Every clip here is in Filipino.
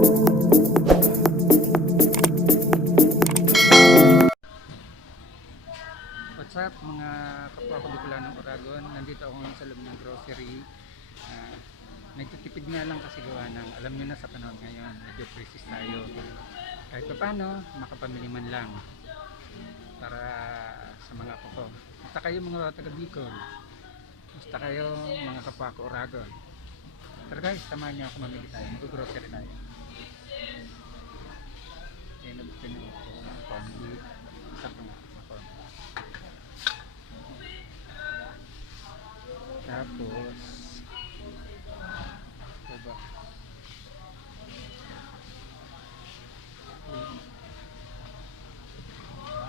What's up mga kapwa ko Bicolanong Oragon, nandito ako ngayon sa loob ng grocery. Nagtitipid nga lang kasi gawa ng, alam nyo na sa panahon ngayon, medyo crisis tayo. Kahit pa paano, makapamili man lang para sa mga ko. Basta kayo mga taga Bicol, basta kayo mga kapwa ko Oragon. Tara guys, samahan niyo ako, mamili tayo, mag-grocery tayo. Kaya nagpinag ko ng pamili, isa pa nga ako. Tapos ito ba?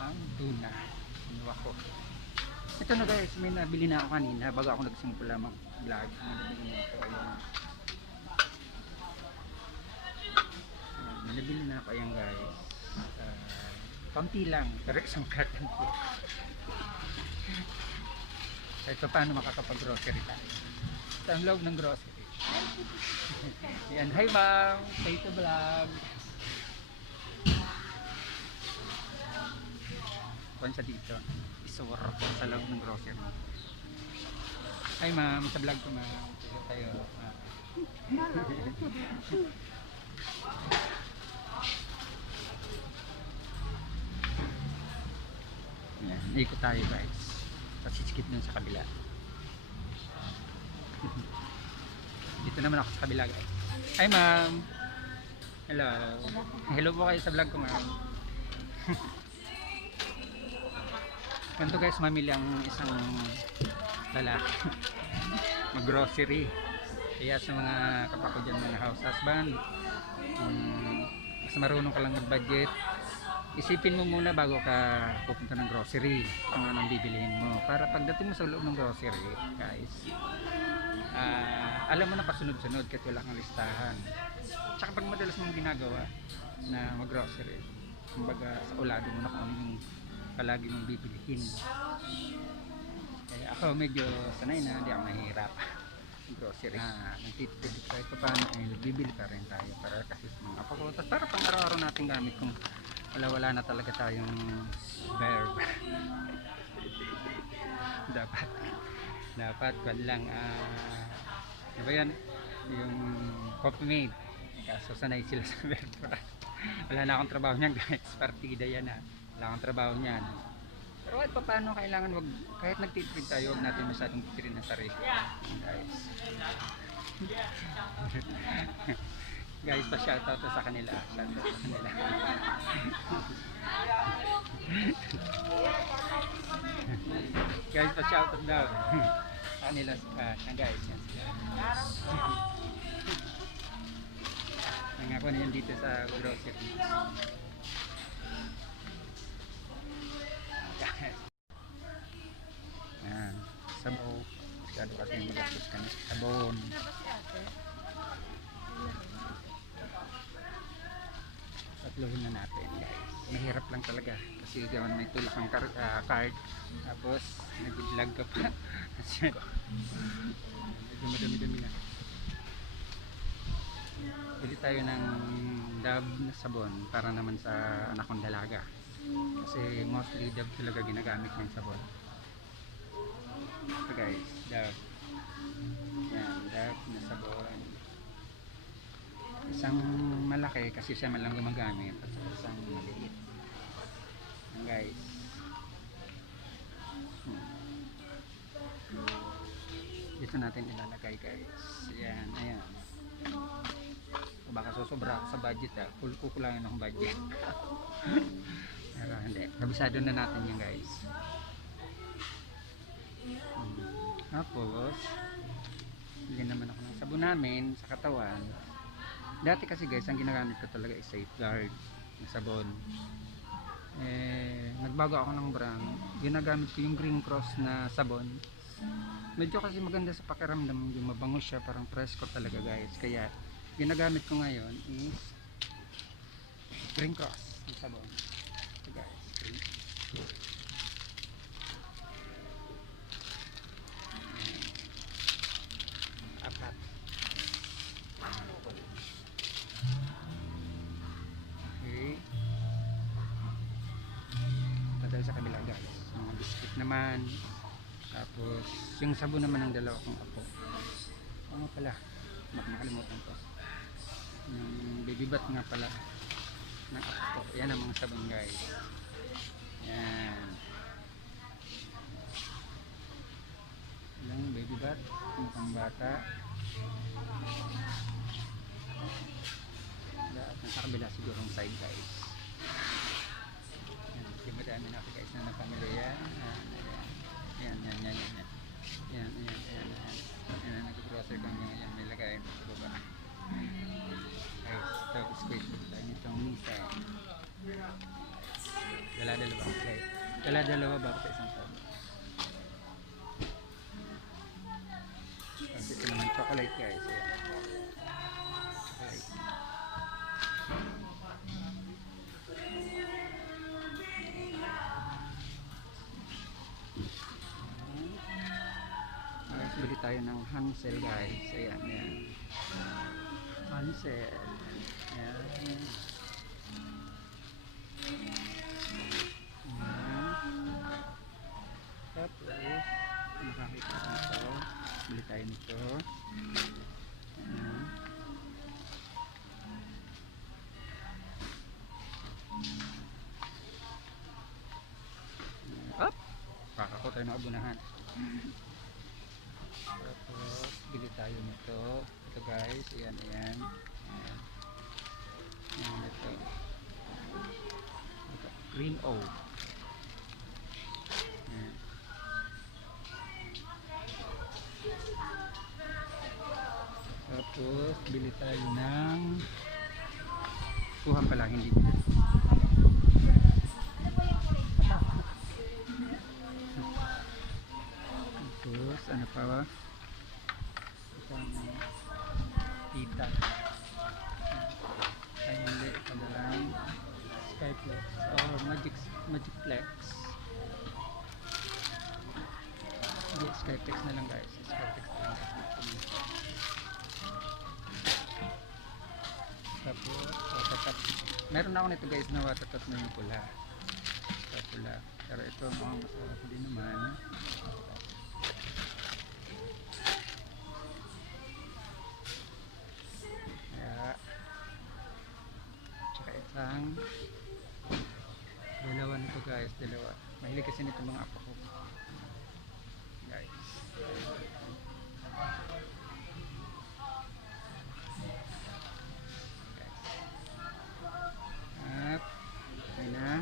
Ang tuna. Kinuha ko. Ito na guys, may nabili na ako kanina bago ako nagsimula mag-vlog. Nabili na ako ayan guys. Kaunti lang, pero isang carton po. Kahit pa paano makakapag-grocery tayo. Ito ang loob ng grocery. Yan, hi ma'am! Say to vlog! Kuhan siya dito. Isura po sa loob ng grocery. Hi ma'am, sa vlog ko ma'am. Sige tayo. Yan, ikot tayo guys. Tapos skip dun sa kabila. Dito naman ako sa kabila guys. Hi ma'am. Hello. Hello po kayo sa vlog ko ma'am. Ganito guys, mamili ang isang lalaki. Mag grocery. Kaya sa mga kapako dyan, mga house husband, mas marunong ka lang mag budget, isipin mo muna bago ka pupunta ng grocery kung anong bibilihin mo, para pagdating mo sa loob ng grocery guys, alam mo na pasunod-sunod kahit wala kang listahan. Tsaka pag madalas mong ginagawa na mag grocery, kumbaga sa ulado mo na kung ano yung palagi mong bibilihin. Kaya ako medyo sanay na, hindi ako nahihirap grocery. Nagtitipid tayo pa paano, bibili pa rin tayo para kasi sa mga pakutas, para pang araw-araw natin gamit kung wala na talaga tayong verb. dapat kwan lang ano ba yan, yung coffee mate, kaso sanay sila sa verb. Wala na akong trabaho niyan guys, partida yan wala akong trabaho niyan. Pero kahit pa paano, kailangan kahit nagtitipid tayo, huwag natin masyadong titirin ng sarili guys. Guys, pa-shoutout sa kanila. Shoutout sa kanila. Guys, pa-shoutout daw. Sa kanila guys. Yan sila. Nangako na yan dito sa grocery. Yan. Sabaw. Masyado kasi magastos ka na sa sabon. Tatluhin na natin guys. Mahirap lang talaga kasi gawan may tulak ang card, tapos nag-vlog ka pa. Medyo madami-dami na. Bili tayo ng Dove na sabon para naman sa anak kong dalaga, kasi mostly Dove talaga ginagamit ng sabon. Ito guys, Dove. Yan, Dove na sabon. Isang malaki kasi siya man lang gumagamit, at isang maliit. Yan guys. Dito natin ilalagay guys. Yan, ayan. Baka susobra sa budget kukulangin ng budget. Pero hindi, kabisado na natin yan guys. Tapos bili naman ako ng sabon namin sa katawan. Dati kasi guys, ang ginagamit ko talaga is Safeguard na sabon. Nagbago ako ng brand, ginagamit ko yung Green Cross na sabon. Medyo kasi maganda sa pakiramdam, yung mabango siya, parang fresco talaga guys. Kaya ginagamit ko ngayon is Green Cross na sabon. Ito guys, apat. balik naman. Tapos yung sabon naman ng dalawa kong apo. Ano pala, makalimutan ko. Yung baby bath nga pala ng apo ko. Yan ang mga sabon guys. Yan. Yung baby bath, yung pang bata. At nasa kabila siguro ang side guys. Yan, madami na ako guys na napamilya. Yan. Yan, nag-grocery kami ngayon. May lagay sa baba. Guys, ito biskuit. Tayo nitong misa. Dala-dalawa. Okay. Dala-dalawa ba sa isang tao? Tapos ito naman chocolate guys. Ayan. Chocolate. Bili tayo ng Hansel guys. Ayan. Hansel. Ayan. Tapos makakita nito. Bili tayo nito. Ayan. Up! Kakako tayo ng abunahan. Tapos bili tayo nito. Ito guys, ayan. Ayan ito. Green oak. Ayan. Tapos bili tayo ng kuha pala, hindi bili. Tapos ano pa ba? Kita ay hindi padalang Skyflex or Magicflex. Hindi, Skyflex na lang guys. Skyflex na lang. Tapos watertop, meron ako nito guys na watertop na yung pula. Pero ito mukhang masarap din naman. Dalawa nito guys, dalawa. Mahilig kasi nito mga apo ko guys. At ayun na.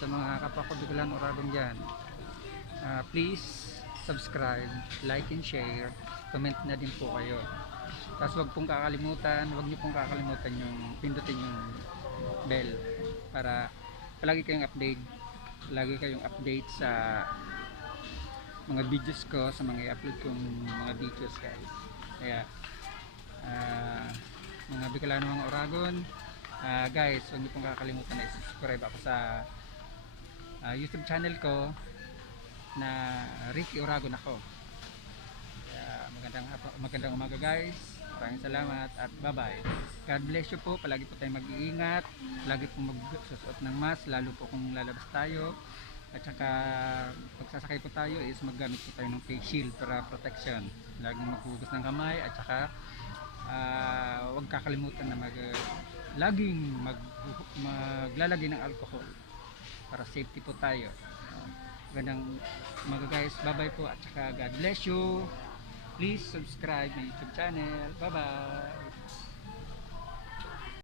Sa mga kapwa ko Bicolan Oragon dyan, please subscribe, like and share, comment na din po kayo. Tapos wag niyo pong kakalimutan yung pindutin yung bell para palagi kayong update sa mga videos ko, sa mga i-upload kong mga videos guys. Kaya mga Bicolano mga Oragon, guys, wag niyo pong kakalimutan na i-subscribe ako sa YouTube channel ko na Ricky Oragon ako. Kaya magandang umaga guys. Maraming salamat at bye bye. God bless you po. Palagi po tayong mag-iingat. Palagi po magsusuot ng mask, lalo po kung lalabas tayo. At saka pagsasakay po tayo is maggamit po tayo ng face shield para protection. Laging maghugas ng kamay at saka huwag kakalimutan na maglalagay ng alcohol para safety po tayo. Magandang umaga guys. Bye bye po at saka God bless you. Please subscribe my YouTube channel. Bye bye.